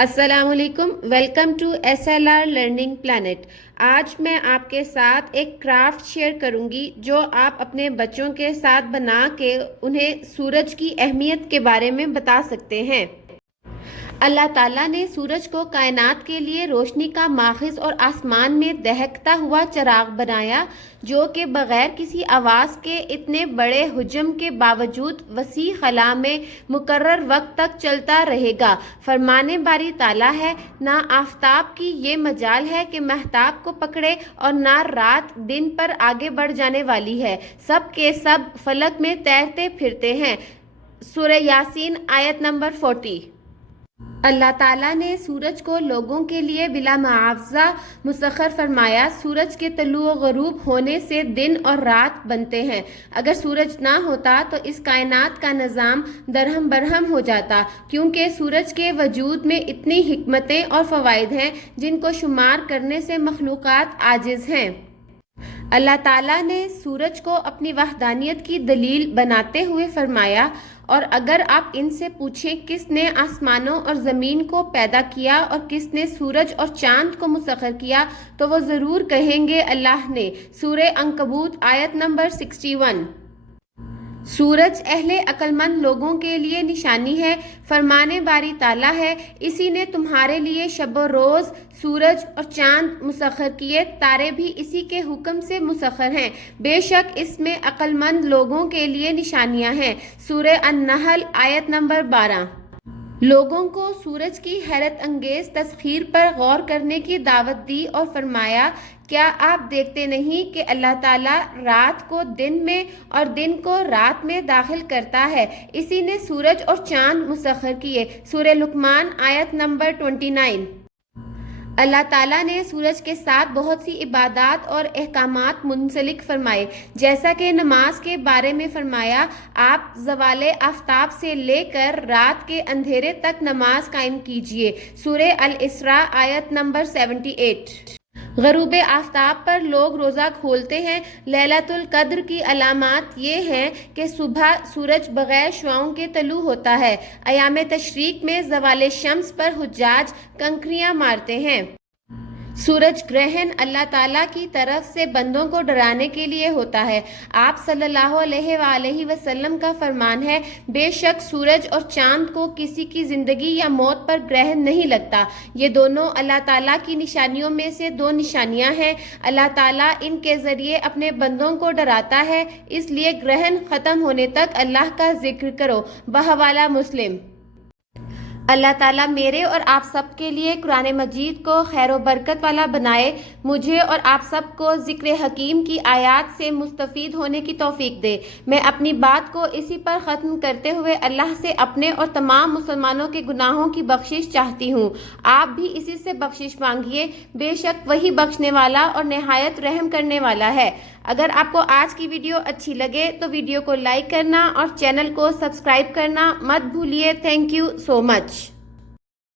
السلام علیکم، welcome to SLR learning plant. آج میں آپ کے ساتھ ایک کرافٹ شیئر کروں گی جو آپ اپنے بچوں کے ساتھ بنا کے انہیں سورج کی اہمیت کے بارے میں بتا سکتے ہیں۔ اللہ تعالیٰ نے سورج کو کائنات کے لیے روشنی کا ماخذ اور آسمان میں دہکتا ہوا چراغ بنایا جو کہ بغیر کسی آواز کے اتنے بڑے حجم کے باوجود وسیع خلا میں مقرر وقت تک چلتا رہے گا۔ فرمانے باری تعالیٰ ہے، نہ آفتاب کی یہ مجال ہے کہ مہتاب کو پکڑے اور نہ رات دن پر آگے بڑھ جانے والی ہے، سب کے سب فلک میں تیرتے پھرتے ہیں۔ سورہ یاسین آیت نمبر 40۔ اللہ تعالیٰ نے سورج کو لوگوں کے لیے بلا معاوضہ مسخر فرمایا۔ سورج کے طلوع و غروب ہونے سے دن اور رات بنتے ہیں۔ اگر سورج نہ ہوتا تو اس کائنات کا نظام درہم برہم ہو جاتا، کیونکہ سورج کے وجود میں اتنی حکمتیں اور فوائد ہیں جن کو شمار کرنے سے مخلوقات عاجز ہیں۔ اللہ تعالیٰ نے سورج کو اپنی وحدانیت کی دلیل بناتے ہوئے فرمایا، اور اگر آپ ان سے پوچھیں کس نے آسمانوں اور زمین کو پیدا کیا اور کس نے سورج اور چاند کو مسخر کیا تو وہ ضرور کہیں گے اللہ نے۔ سورہ عنکبوت آیت نمبر 61۔ سورج اہل عقل مند لوگوں کے لیے نشانی ہے۔ فرمانے باری تعالیٰ ہے، اسی نے تمہارے لیے شب و روز، سورج اور چاند مسخر کیے، تارے بھی اسی کے حکم سے مسخر ہیں، بے شک اس میں عقل مند لوگوں کے لیے نشانیاں ہیں۔ سورہ النحل آیت نمبر 12۔ لوگوں کو سورج کی حیرت انگیز تسخیر پر غور کرنے کی دعوت دی اور فرمایا، کیا آپ دیکھتے نہیں کہ اللہ تعالیٰ رات کو دن میں اور دن کو رات میں داخل کرتا ہے، اسی نے سورج اور چاند مسخر کیے۔ سورہ لقمان آیت نمبر 29۔ اللہ تعالیٰ نے سورج کے ساتھ بہت سی عبادات اور احکامات منسلک فرمائے، جیسا کہ نماز کے بارے میں فرمایا، آپ زوال آفتاب سے لے کر رات کے اندھیرے تک نماز قائم کیجیے۔ سورہ الاسراء آیت نمبر 78۔ غروب آفتاب پر لوگ روزہ کھولتے ہیں۔ لیلۃ القدر کی علامات یہ ہیں کہ صبح سورج بغیر شعاؤں کے طلوع ہوتا ہے۔ ایام تشریق میں زوال شمس پر حجاج کنکریاں مارتے ہیں۔ سورج گرہن اللہ تعالیٰ کی طرف سے بندوں کو ڈرانے کے لیے ہوتا ہے۔ آپ صلی اللہ علیہ وآلہ وسلم کا فرمان ہے، بے شک سورج اور چاند کو کسی کی زندگی یا موت پر گرہن نہیں لگتا، یہ دونوں اللہ تعالیٰ کی نشانیوں میں سے دو نشانیاں ہیں۔ اللہ تعالیٰ ان کے ذریعے اپنے بندوں کو ڈراتا ہے، اس لیے گرہن ختم ہونے تک اللہ کا ذکر کرو۔ بحوالہ مسلم۔ اللہ تعالیٰ میرے اور آپ سب کے لیے قرآن مجید کو خیر و برکت والا بنائے، مجھے اور آپ سب کو ذکر حکیم کی آیات سے مستفید ہونے کی توفیق دے۔ میں اپنی بات کو اسی پر ختم کرتے ہوئے اللہ سے اپنے اور تمام مسلمانوں کے گناہوں کی بخشش چاہتی ہوں۔ آپ بھی اسی سے بخشش مانگیے، بے شک وہی بخشنے والا اور نہایت رحم کرنے والا ہے۔ اگر آپ کو آج کی ویڈیو اچھی لگے تو ویڈیو کو لائک کرنا اور چینل کو سبسکرائب کرنا مت بھولیے۔ Thank you so much.